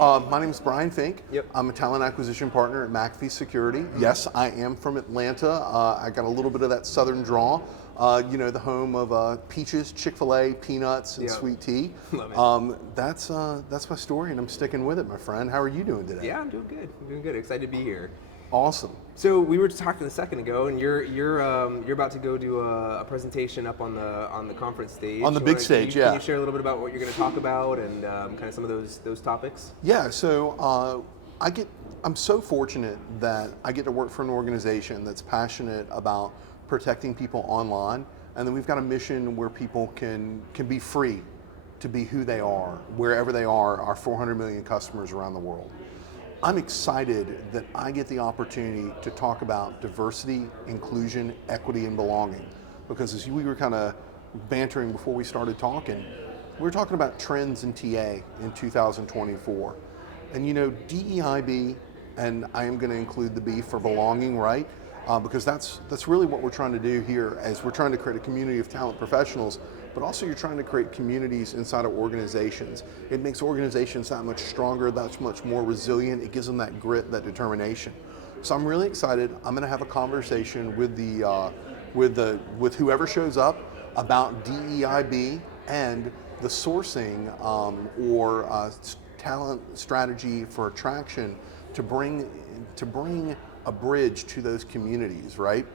My name is Brian Fink. Yep. I'm a talent acquisition partner at McAfee Security. Yes, I am from Atlanta. I got a little bit of that southern drawl. The home of peaches, Chick-fil-A, peanuts, and Yep. sweet tea. Love it. That's my story, and I'm sticking with it, my friend. How are you doing today? Yeah, I'm doing good. I'm doing good. Excited to be here. Awesome. So we were talking a second ago, and you're about to go do a presentation up on the conference stage. On the big stage, yeah. Can you share a little bit about what you're going to talk about and kind of some of those topics? Yeah. So I'm so fortunate that I get to work for an organization that's passionate about protecting people online, and then we've got a mission where people can be free to be who they are wherever they are. Our 400 million customers around the world. I'm excited that I get the opportunity to talk about diversity, inclusion, equity, and belonging. Because as we were kind of bantering before we started talking, we were talking about trends in TA in 2024. And DEIB, and I am going to include the B for belonging, right? Because that's really what we're trying to do here, as we're trying to create a community of talent professionals, but also you're trying to create communities inside of organizations. It makes organizations that much stronger, that much more resilient. It gives them that grit, that determination. So I'm really excited. I'm going to have a conversation with whoever shows up about DEIB and the sourcing or talent strategy for attraction to bring a bridge to those communities, right?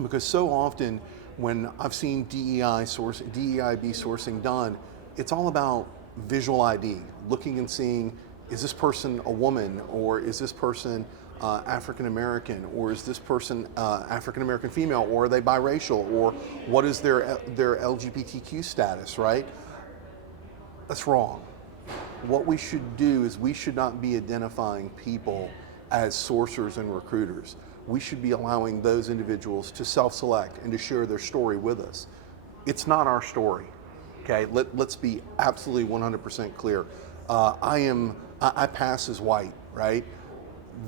Because so often when I've seen DEIB sourcing done, it's all about visual ID, looking and seeing, is this person a woman, or is this person African American, or is this person African American female, or are they biracial, or what is their LGBTQ status, right? That's wrong. What we should do is we should not be identifying people as sourcers and recruiters. We should be allowing those individuals to self-select and to share their story with us. It's not our story, okay? Let's be absolutely 100% clear. I pass as white, right?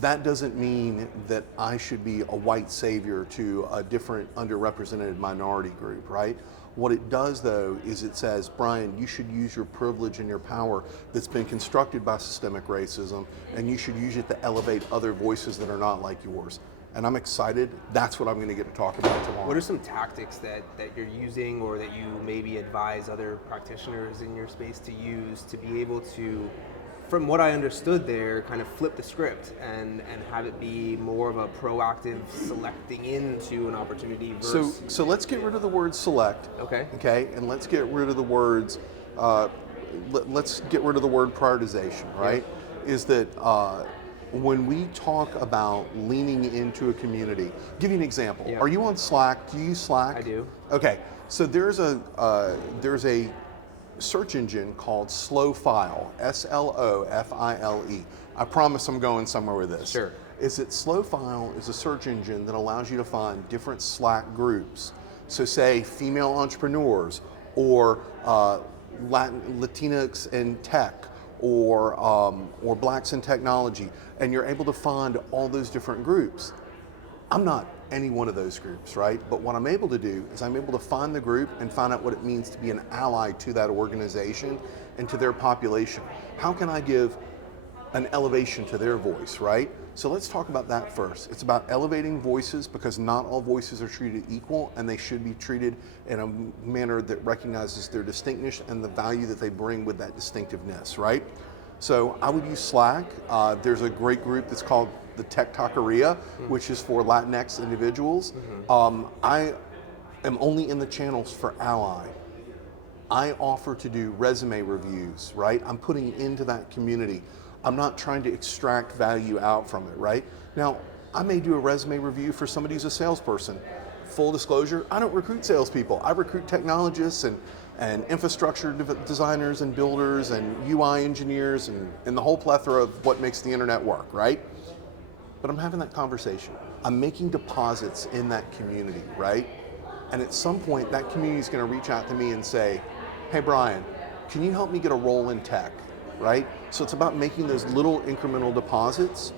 That doesn't mean that I should be a white savior to a different underrepresented minority group, right? What it does, though, is it says, Brian, you should use your privilege and your power that's been constructed by systemic racism, and you should use it to elevate other voices that are not like yours. And I'm excited. That's what I'm going to get to talk about tomorrow. What are some tactics that you're using, or that you maybe advise other practitioners in your space to use to be able to, from what I understood there, kind of flip the script and have it be more of a proactive selecting into an opportunity versus... So let's get rid of the word select. Okay. Okay, and let's get rid of the words, let's get rid of the word prioritization, right? Yeah. Is that when we talk about leaning into a community, I'll give you an example. Yeah. Are you on Slack? Do you use Slack? I do. Okay, so there's a search engine called Slowfile, Slofile. I promise I'm going somewhere with this. Sure. Is that Slowfile is a search engine that allows you to find different Slack groups. So say female entrepreneurs, or Latinx in tech, or blacks in technology, and you're able to find all those different groups. I'm not any one of those groups, right? But what I'm able to do is I'm able to find the group and find out what it means to be an ally to that organization and to their population. How can I give an elevation to their voice, right? So let's talk about that first. It's about elevating voices, because not all voices are treated equal, and they should be treated in a manner that recognizes their distinctness and the value that they bring with that distinctiveness, right? So I would use Slack. There's a great group that's called the Tech Taqueria, which is for Latinx individuals. I am only in the channels for ally. I offer to do resume reviews, right? I'm putting into that community. I'm not trying to extract value out from it, right? Now, I may do a resume review for somebody who's a salesperson. Full disclosure, I don't recruit salespeople. I recruit technologists and infrastructure designers and builders and UI engineers and the whole plethora of what makes the internet work, right? But I'm having that conversation. I'm making deposits in that community, right? And at some point, that community is going to reach out to me and say, hey, Brian, can you help me get a role in tech, right? So it's about making those little incremental deposits.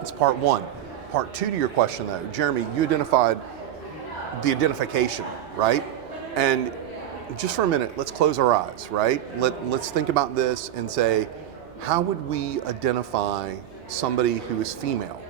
It's part one. Part two to your question, though, Jeremy, you identified the identification, right? And just for a minute, let's close our eyes, right? Let's think about this and say, how would we identify somebody who is female?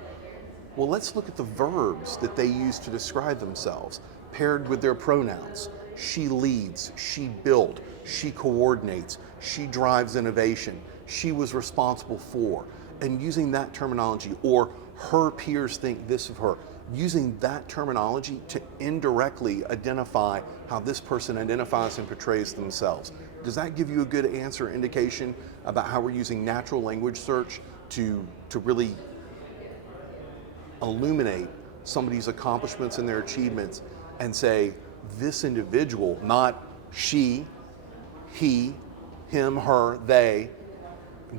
Well, let's look at the verbs that they use to describe themselves, paired with their pronouns. She leads, she built, she coordinates, she drives innovation, she was responsible for, and using that terminology, or her peers think this of her, using that terminology to indirectly identify how this person identifies and portrays themselves. Does that give you a good answer, indication about how we're using natural language search to really illuminate somebody's accomplishments and their achievements and say, this individual, not she, he, him, her, they,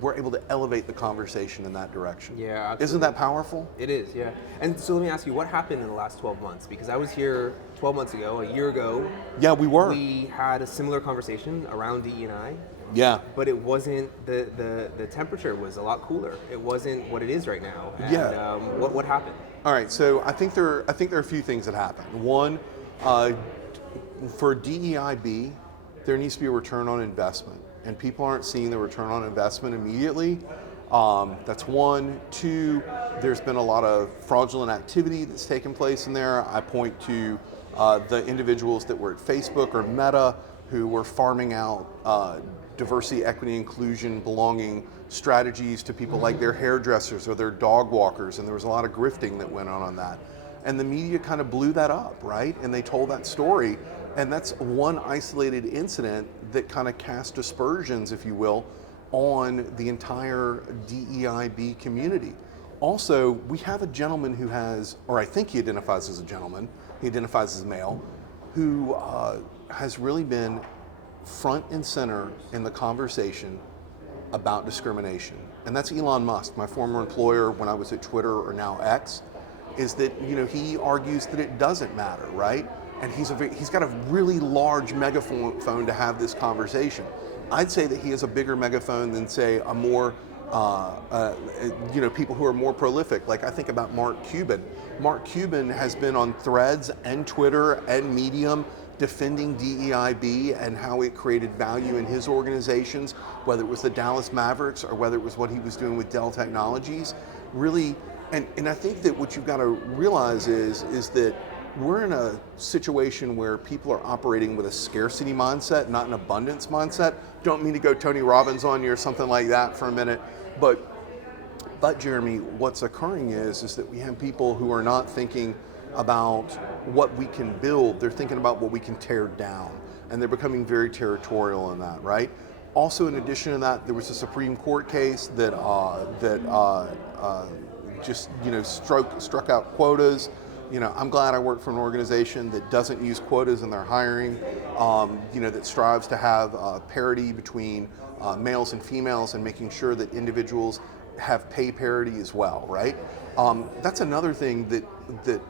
we're able to elevate the conversation in that direction. Yeah, absolutely. Isn't that powerful? It is, yeah. And so let me ask you, what happened in the last 12 months? Because I was here 12 months ago, a year ago. Yeah, we were. We had a similar conversation around DE&I. Yeah. But it wasn't, the temperature was a lot cooler. It wasn't what it is right now. And, Yeah. What happened? All right, so I think there are a few things that happened. One, for DEIB, there needs to be a return on investment, and people aren't seeing the return on investment immediately. That's one. Two, there's been a lot of fraudulent activity that's taken place in there. I point to the individuals that were at Facebook or Meta who were farming out diversity, equity, inclusion, belonging strategies to people like their hairdressers or their dog walkers, and there was a lot of grifting that went on that. And the media kind of blew that up, right? And they told that story, and that's one isolated incident that kind of cast aspersions, if you will, on the entire DEIB community. Also, we have a gentleman who has, or I think he identifies as a gentleman, he identifies as male, who has really been front and center in the conversation about discrimination. And that's Elon Musk, my former employer when I was at Twitter, or now X, is that, you know, he argues that it doesn't matter, right? And he's got a really large megaphone to have this conversation. I'd say that he has a bigger megaphone than, say, a more, people who are more prolific. Like, I think about Mark Cuban. Mark Cuban has been on Threads and Twitter and Medium defending DEIB and how it created value in his organizations, whether it was the Dallas Mavericks or whether it was what he was doing with Dell Technologies. Really, and I think that what you've got to realize is that we're in a situation where people are operating with a scarcity mindset, not an abundance mindset. Don't mean to go Tony Robbins on you or something like that for a minute, but Jeremy, what's occurring is that we have people who are not thinking about what we can build, they're thinking about what we can tear down, and they're becoming very territorial in that, right? Also, in addition to that, there was a Supreme Court case that struck out quotas. You know, I'm glad I work for an organization that doesn't use quotas in their hiring, that strives to have parity between males and females and making sure that individuals have pay parity as well, right? That's another thing that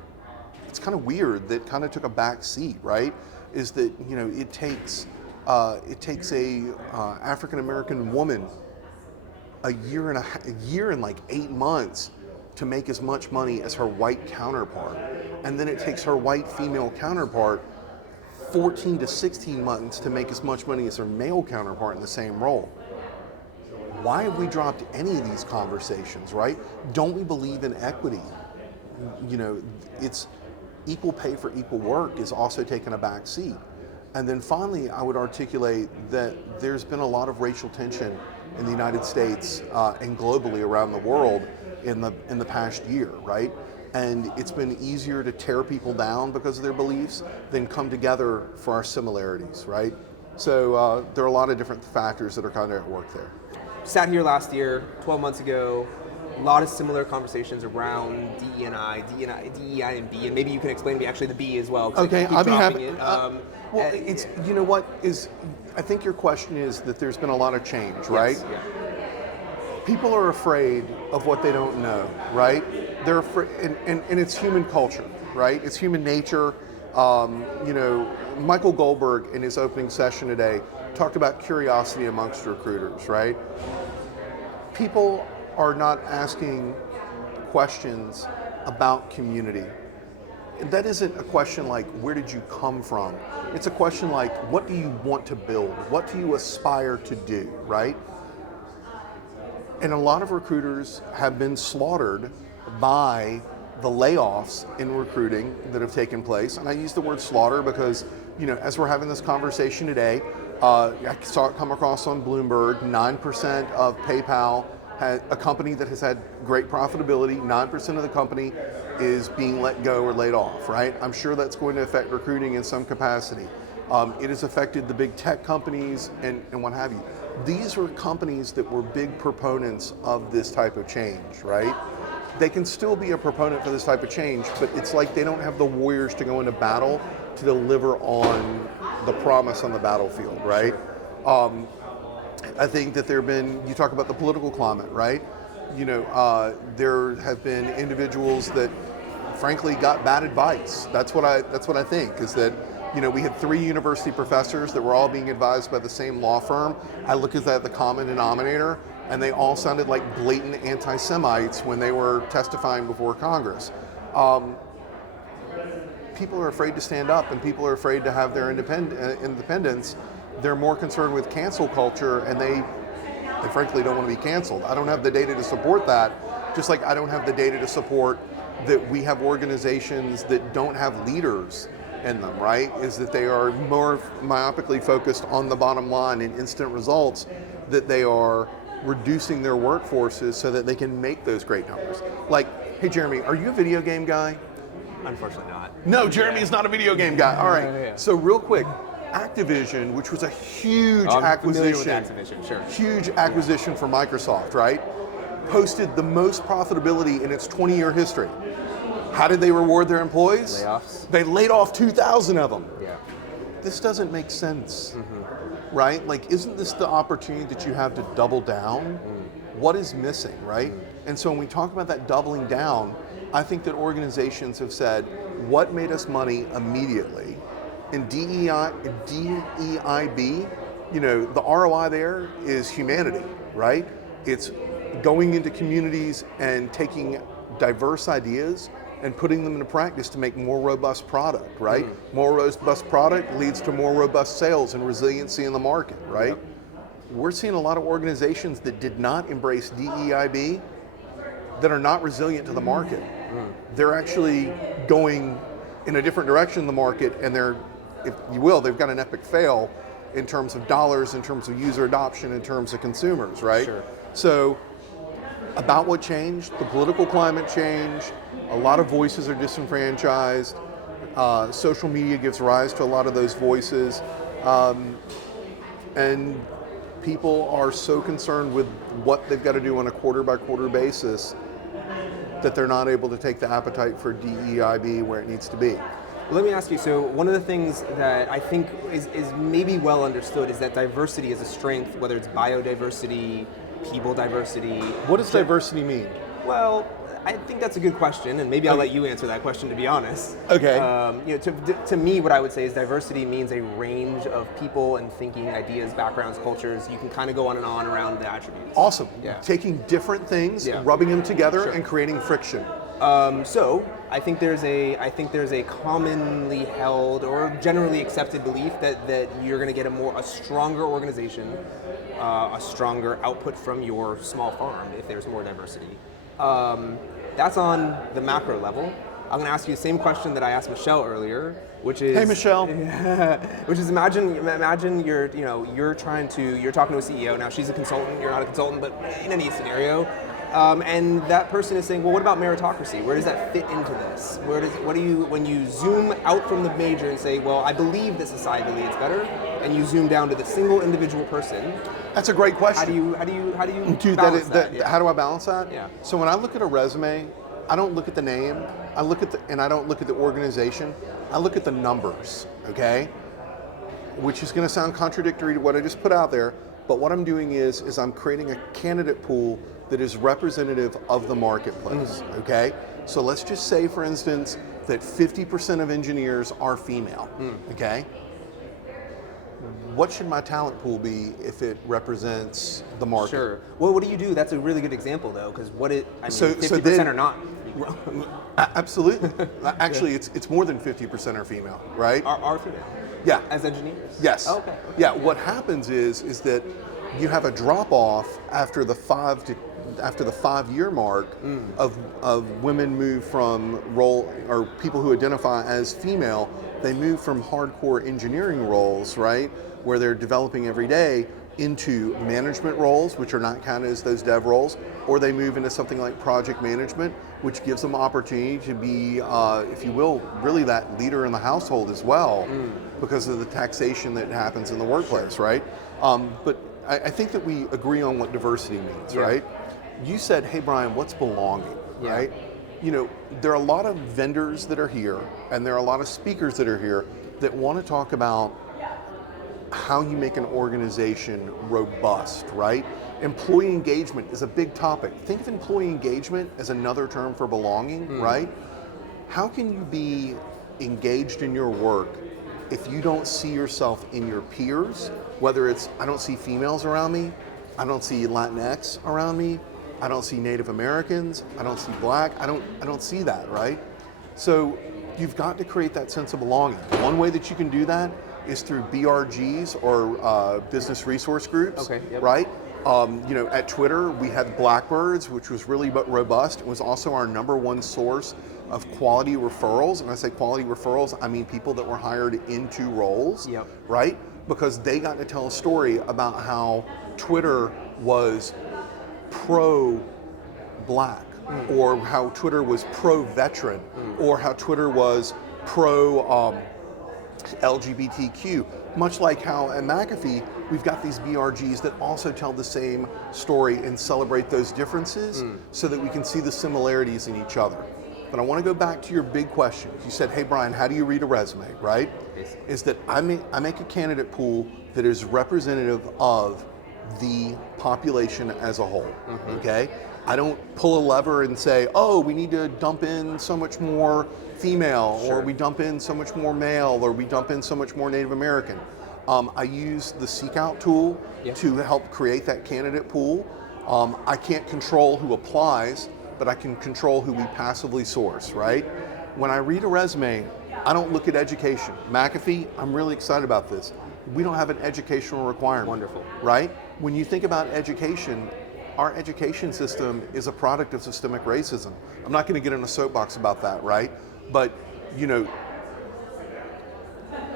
it's kind of weird that kind of took a back seat, right? Is that, you know, it takes a African American woman a year and like 8 months to make as much money as her white counterpart, and then it takes her white female counterpart 14 to 16 months to make as much money as her male counterpart in the same role. Why have we dropped any of these conversations, right? Don't we believe in equity? You know, it's equal pay for equal work is also taking a back seat. And then finally, I would articulate that there's been a lot of racial tension in the United States and globally around the world in the past year, right? And it's been easier to tear people down because of their beliefs than come together for our similarities, right? So there are a lot of different factors that are kind of at work there. Sat here last year, 12 months ago, a lot of similar conversations around DEI and B, and maybe you can explain to me actually the B as well. Okay, I'll be happy. It's you know what is, I think your question is that there's been a lot of change, right? Yes, yeah. People are afraid of what they don't know, right? They're afraid, and it's human culture, right? It's human nature. Michael Goldberg in his opening session today talked about curiosity amongst recruiters, right? People are not asking questions about community. That isn't a question like, where did you come from? It's a question like, what do you want to build? What do you aspire to do, right? And a lot of recruiters have been slaughtered by the layoffs in recruiting that have taken place. And I use the word slaughter because, as we're having this conversation today, I saw it come across on Bloomberg, 9% of PayPal, a company that has had great profitability, 9% of the company is being let go or laid off, right? I'm sure that's going to affect recruiting in some capacity. It has affected the big tech companies and what have you. These were companies that were big proponents of this type of change, right? They can still be a proponent for this type of change, but it's like they don't have the warriors to go into battle to deliver on the promise on the battlefield, right? I think that you talk about the political climate, right? There have been individuals that frankly got bad advice. That's what I think, is that we had 3 university professors that were all being advised by the same law firm. I look at that as the common denominator, and they all sounded like blatant anti-Semites when they were testifying before Congress. People are afraid to stand up, and people are afraid to have their independence. They're more concerned with cancel culture, and they frankly don't want to be canceled. I don't have the data to support that, just like I don't have the data to support that we have organizations that don't have leaders in them, right? Is that they are more myopically focused on the bottom line and instant results, that they are reducing their workforces so that they can make those great numbers. Like, hey Jeremy, are you a video game guy? Unfortunately not. No, Jeremy is not a video game guy. All right, Yeah. So real quick, Activision, which was a huge acquisition, sure. huge acquisition for Microsoft, right? Posted the most profitability in its 20-year history. How did they reward their employees? Layoffs. They laid off 2,000 of them. Yeah. This doesn't make sense, right? Like, isn't this the opportunity that you have to double down? What is missing, right? And so when we talk about that doubling down, I think that organizations have said, what made us money immediately? In DEIB, the ROI there is humanity, right? It's going into communities and taking diverse ideas and putting them into practice to make more robust product, right? More robust product leads to more robust sales and resiliency in the market, right? Yep. We're seeing a lot of organizations that did not embrace DEIB that are not resilient to the market. They're actually going in a different direction in the market, and they're, if you will, they've got an epic fail in terms of dollars, in terms of user adoption, in terms of consumers, right? Sure. So, about what changed? The political climate changed. A lot of voices are disenfranchised. Social media gives rise to a lot of those voices. And people are so concerned with what they've got to do on a quarter-by-quarter basis that they're not able to take the appetite for DEIB where it needs to be. Let me ask you, so one of the things that I think is maybe well understood is that diversity is a strength, whether it's biodiversity, people diversity. What does diversity mean? Well, I think that's a good question, and maybe I'll let you answer that question, to be honest. Okay. To me, what I would say is diversity means a range of people and thinking, ideas, backgrounds, cultures. You can kind of go on and on around the attributes. Awesome. Yeah. Taking different things, Yeah. rubbing them together, Sure. and creating friction. So I think there's a commonly held or generally accepted belief that you're going to get a stronger organization, a stronger output from your small farm if there's more diversity. That's on the macro level. I'm going to ask you the same question that I asked Michelle earlier, which is, Hey Michelle. which is imagine you're talking to a CEO. Now she's a consultant, you're not a consultant, but in any scenario, and that person is saying, well, what about meritocracy? Where does that fit into this? When you zoom out from the major and say, well, I believe that societally it's better, and you zoom down to the single individual person. That's a great question. How do you Dude, balance that? Yeah. How do I balance that? Yeah. So when I look at a resume, I don't look at the name. I don't look at the organization. I look at the numbers. Okay, which is going to sound contradictory to what I just put out there. But what I'm doing is I'm creating a candidate pool that is representative of the marketplace. Okay, so let's just say, for instance, that 50% of engineers are female. Okay. What should my talent pool be if it represents the market? Sure. Well, what do you do? That's a really good example, though, because 50% then- or not. Absolutely. Actually, it's more than 50% are female, right? Are female. Yeah. As engineers. Yes. Oh, okay. Yeah. What happens is that you have a drop off after the 5 to after the 5-year mark of women move from role, or people who identify as female, they move from hardcore engineering roles, right, where they're developing every day, into management roles, which are not counted as those dev roles, or they move into something like project management, which gives them opportunity to be, if you will, really that leader in the household as well, because of the taxation that happens in the workplace, right? But I think that we agree on what diversity means, right? You said, hey Brian, what's belonging, right? You know, there are a lot of vendors that are here, and there are a lot of speakers that are here that want to talk about how you make an organization robust, right? Employee engagement is a big topic. Think of employee engagement as another term for belonging, right? How can you be engaged in your work if you don't see yourself in your peers, whether it's, I don't see females around me, I don't see Latinx around me, I don't see Native Americans, I don't see Black, I don't see that, right? So you've got to create that sense of belonging. One way that you can do that is through BRGs, or business resource groups, right? You know, at Twitter, we had Blackbirds, which was really robust. It was also our #1 source of quality referrals. And when I say quality referrals, I mean people that were hired into roles, right? Because they got to tell a story about how Twitter was pro-Black, or how Twitter was pro-veteran, or how Twitter was pro-LGBTQ. Much like how at McAfee, we've got these BRGs that also tell the same story and celebrate those differences so that we can see the similarities in each other. But I want to go back to your big question. You said, hey Brian, how do you read a resume, right? Is that I make a candidate pool that is representative of the population as a whole, okay? I don't pull a lever and say, oh, we need to dump in so much more female, or we dump in so much more male, or we dump in so much more Native American. I use the Seek Out tool to help create that candidate pool. I can't control who applies, but I can control who we passively source, right? When I read a resume, I don't look at education. McAfee, I'm really excited about this. We don't have an educational requirement. Wonderful. Right? When you think about education, our education system is a product of systemic racism. I'm not going to get in a soapbox about that, right? But, you know,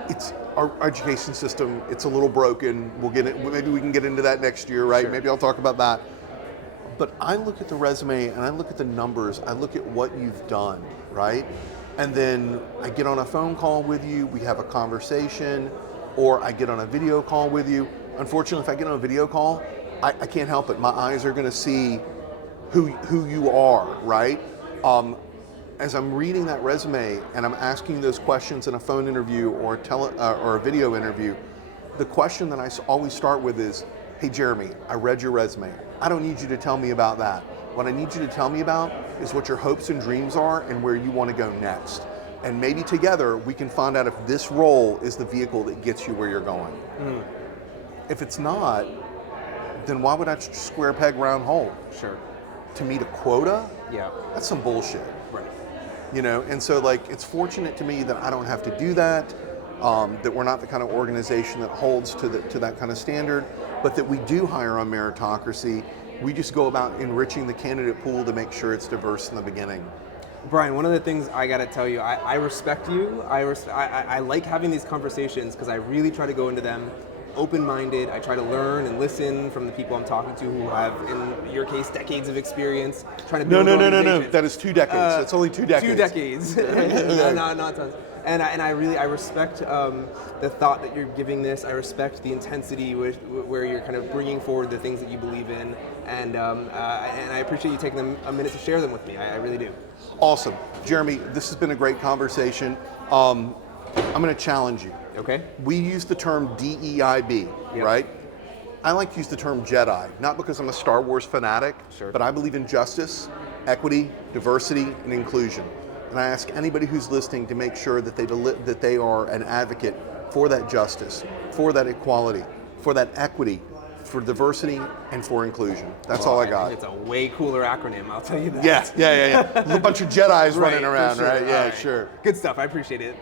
it's our education system, it's a little broken. We'll get it, maybe we can get into that next year, right? Maybe I'll talk about that. But I look at the resume and I look at the numbers, I look at what you've done, right? And then I get on a phone call with you, we have a conversation, or I get on a video call with you. Unfortunately, if I get on a video call, I can't help it. My eyes are gonna see who you are, right? As I'm reading that resume and I'm asking those questions in a phone interview or a video interview, the question that I always start with is, hey Jeremy, I read your resume. I don't need you to tell me about that. What I need you to tell me about is what your hopes and dreams are and where you want to go next. And maybe together we can find out if this role is the vehicle that gets you where you're going. If it's not, then why would I square peg round hole? To meet a quota? That's some bullshit. You know, and so like, it's fortunate to me that I don't have to do that, that we're not the kind of organization that holds to that kind of standard, but that we do hire on meritocracy. We just go about enriching the candidate pool to make sure it's diverse in the beginning. Brian, one of the things I gotta tell you, I respect you. I like having these conversations because I really try to go into them open-minded. I try to learn and listen from the people I'm talking to who have, in your case, decades of experience trying to build an organization. No. That is 2 decades. That's only 2 decades. 2 decades. Not tons. And I respect the thought that you're giving this. I respect the intensity where you're kind of bringing forward the things that you believe in, and I appreciate you taking a minute to share them with me. I really do. Awesome, Jeremy. This has been a great conversation. I'm going to challenge you. Okay. We use the term DEIB, right? I like to use the term JEDI, not because I'm a Star Wars fanatic, but I believe in justice, equity, diversity, and inclusion. And I ask anybody who's listening to make sure that they are an advocate for that justice, for that equality, for that equity, for diversity, and for inclusion. That's all I got. It's a way cooler acronym, I'll tell you that. Yeah. A bunch of Jedis running around, right? Yeah, sure. Good stuff, I appreciate it.